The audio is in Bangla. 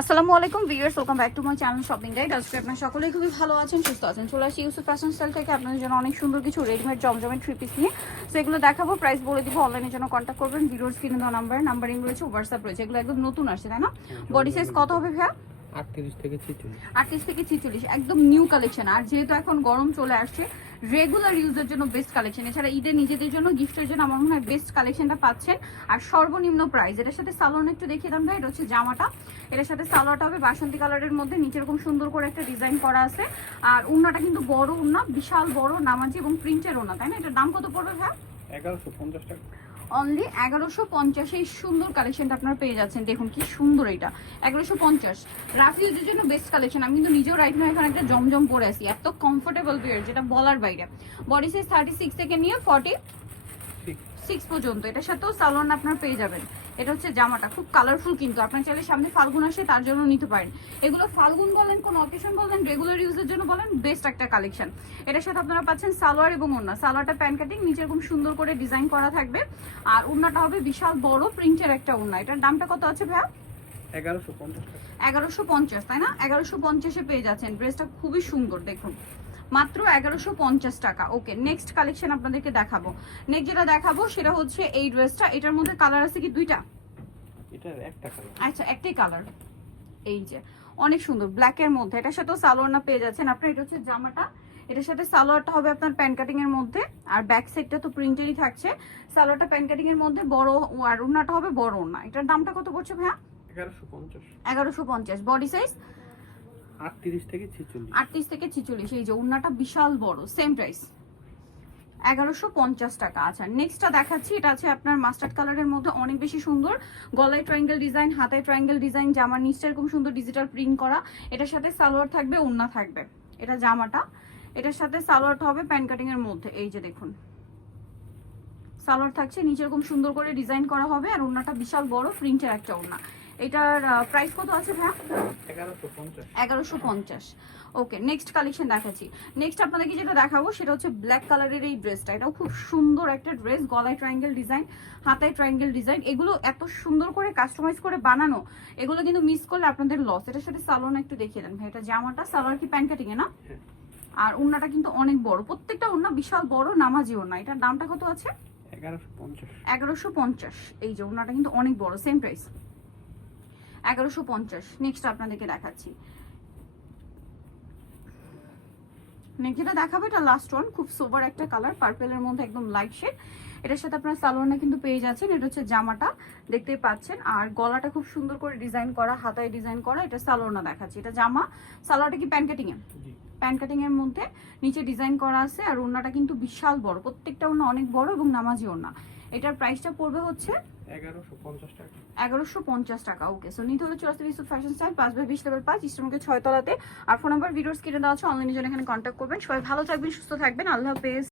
আসসালামু আলাইকুম viewers, welcome back to my channel shopping guide. আজকে আপনারা সকলেই খুবই ভালো আছেন, সুস্থ আছেন। চলে আসি ইউসুফ ফ্যাশন স্টাইল থেকে আপনাদের জন্য অনেক সুন্দর কিছু রেডিমেড জমজমের থ্রি পিস নিয়ে। সো এগুলো দেখাবো, প্রাইস বলে দিব। অনলাইনের জন্য কন্ট্যাক্ট করবেন। ভিডিওর স্ক্রিনে দেওয়া নাম্বারিং রয়েছে, হোয়াটসঅ্যাপ রয়েছে। এগুলো একদম নতুন আসছে, তাই না? বডি সাইজ কত হবে ভাইয়া? 38 থেকে 46। 38 থেকে 46, একদম নিউ কালেকশন। আর যেহেতু এখন গরম চলে আসছে, রেগুলার ইউজের জন্য বেস্ট কালেকশন। এছাড়া ঈদের নিজেদের জন্য গিফটের জন্য আমার মনে হয় বেস্ট কালেকশনটা পাচ্ছেন। আর সর্বনিম্ন প্রাইস। এটার সাথে সালোয়ার একটু দেখিয়ে দেন ভাই। এটা হচ্ছে জামাটা, এটার সাথে সালোয়ারটা হবে বাসন্তী কালারের মধ্যে, নিচে এরকম সুন্দর করে একটা ডিজাইন করা আছে। আর উন্নাটা কিন্তু বড় উন্না, বিশাল বড় নামাজি এবং প্রিন্টের উন্না, তাই না? এটার দাম কত পড়বে ভাই? 1150 টাকা। অনলি 1150। এই সুন্দর কালেকশনটা আপনারা পেয়ে যাচ্ছেন। দেখুন কি সুন্দর এটা, 1150। রাফ ইউজের জন্য বেস্ট কালেকশন। আমি কিন্তু নিজেও রাইট নাও এখানে একটা জমজম পরে আছি, এত কমফোর্টেবল ওয়্যার যেটা বলার বাইরে। বডি সাইজ 36 থেকে নিয়ে 46 পর্যন্ত। এটার সাথেও সালোয়ার আপনারা পেয়ে যাবেন। এটা হচ্ছে জামাটা, খুব কালারফুল কিন্তু। আপনার চাইলে সামনে ফাল্গুন আসে, তার জন্য নিতে পারেন। এগুলো ফাল্গুন বলেন, কোন অকেশন বলেন, রেগুলার ইউজের জন্য বলেন, বেস্ট একটা কালেকশন। এটার সাথে আপনারা পাচ্ছেন সালোয়ার এবং ওড়না। সালোয়ারটা প্যান্ট কাটিং, নিচে এরকম সুন্দর করে ডিজাইন করা থাকবে। আর ওড়নাটা হবে বিশাল বড় প্রিন্টের একটা ওড়না। এটার দামটা কত আছে ভাইয়া? 1150 টাকা। 1150, তাই না? 1150-এ পেয়ে যাচ্ছেন। ড্রেসটা খুবই সুন্দর, দেখুন মাত্র 1150 টাকা। ওকে, নেক্সট কালেকশন আপনাদেরকে দেখাবো। নেক্সট যেটা দেখাবো সেটা হচ্ছে এই ড্রেসটা। এটার মধ্যে কালার আছে কি দুইটা? এটার একটা কালার। আচ্ছা, একটাই কালার। এই যে অনেক সুন্দর ব্ল্যাক এর মধ্যে। এটার সাথেও সালোয়ার না পেয়ে যাচ্ছেন আপনার। এটা হচ্ছে জামাটা, এটার সাথে সালোয়ারটা হবে আপনার প্যান্ট কাটিং এর মধ্যে। আর ব্যাক সাইডটা তো প্রিন্টেরই থাকছে। সালোয়ারটা প্যান্ট কাটিং এর মধ্যে বড়, আর ওড়নাটা হবে বড় ওড়না। এটার দামটা কত পড়ছে ভাইয়া? 1150। 1150। বডি সাইজ 38 থেকে 46। 38 থেকে 46। এই যে ওড়নাটা বিশাল বড়, সেম প্রাইস 1150 টাকা। আচ্ছা, নেক্সটটা দেখাচ্ছি। এটা আছে আপনার মাস্টার্ড কালারের মধ্যে, অনেক বেশি সুন্দর। গলায় ট্রায়াঙ্গেল ডিজাইন, হাতায় ট্রায়াঙ্গেল ডিজাইন, জামার নিচটা এরকম সুন্দর ডিজিটাল প্রিন্ট করা। এটার সাথে সালোয়ার থাকবে, ওড়না থাকবে। এটা জামাটা, এটার সাথে সালোয়ারটা হবে প্যান্ট কাটিং এর মধ্যে। এই যে দেখুন সালোয়ার থাকছে, নিচে এরকম সুন্দর করে ডিজাইন করা হবে। আর ওড়নাটা বিশাল বড় প্রিন্টের একটা ওড়না। এটার প্রাইস কত আছে ভাইয়া? 1150। 1150। ওকে, নেক্সট কালেকশন দেখাচ্ছি। নেক্সট আপনাদেরকে যেটা দেখাবো সেটা হচ্ছে ব্ল্যাক কালারের এই ড্রেসটা। এটাও খুব সুন্দর একটা ড্রেস, গলায় ট্রায়াঙ্গেল ডিজাইন, হাতায় ট্রায়াঙ্গেল ডিজাইন। এগুলো এত সুন্দর করে কাস্টমাইজ করে বানানো, এগুলো কিন্তু মিস করলে আপনাদের লস। এটার সাথে সালোয়ার একটু দেখিয়ে দেন ভাই। এটা জামাটা, সালোয়ার কি প্যান্ট কাটিং এ না? আর ওড়নাটা কিন্তু অনেক বড়, প্রত্যেকটা ওড়না বিশাল বড় নামাজি ওড়না। এটার দামটা কত আছে? 1150। 1150। এই যে ওড়নাটা কিন্তু অনেক বড়, সেম প্রাইস 1150। নেক্সট আপনাদেরকে দেখাচ্ছি। যেটা দেখাবো এটা লাস্ট ওয়ান, খুব সোবার একটা কালার, পার্পেলের মধ্যে একদম লাইট শেড। এটার সাথে আপনারা সালোয়ারটা কিন্তু পেয়ে যাচ্ছেন। এটা হচ্ছে জামাটা, দেখতেই পাচ্ছেন। আর গলাটা খুব সুন্দর করে ডিজাইন করা, হাতায় ডিজাইন করা। এটা সালোয়ারটা দেখাচ্ছি। এটা জামা, সালোয়ারটা কি প্যান্ট কাটিং এ? প্যান্ট কাটিং এর মধ্যে নিচে ডিজাইন করা আছে। আর ওড়নাটা কিন্তু বিশাল বড়, প্রত্যেকটা ওড়না অনেক বড় এবং নামাজি ওড়না। এটার প্রাইসটা পড়বে হচ্ছে 1150 টাকা। 1150 টাকা। ওকে, সো নিতে হলে চলে আসতে ইউসুফ ফ্যাশন স্টাইল, 5/20 লেভেল 5, ইস্টার্নকে 6 তলাতে। আর ফোন নাম্বার ভিডিওর স্ক্রিনে দেওয়া আছে, অনলাইনে জন্য এখানে কন্ট্যাক্ট করবেন। সবাই ভালো থাকবেন, সুস্থ থাকবেন, আল্লাহ হাফেজ।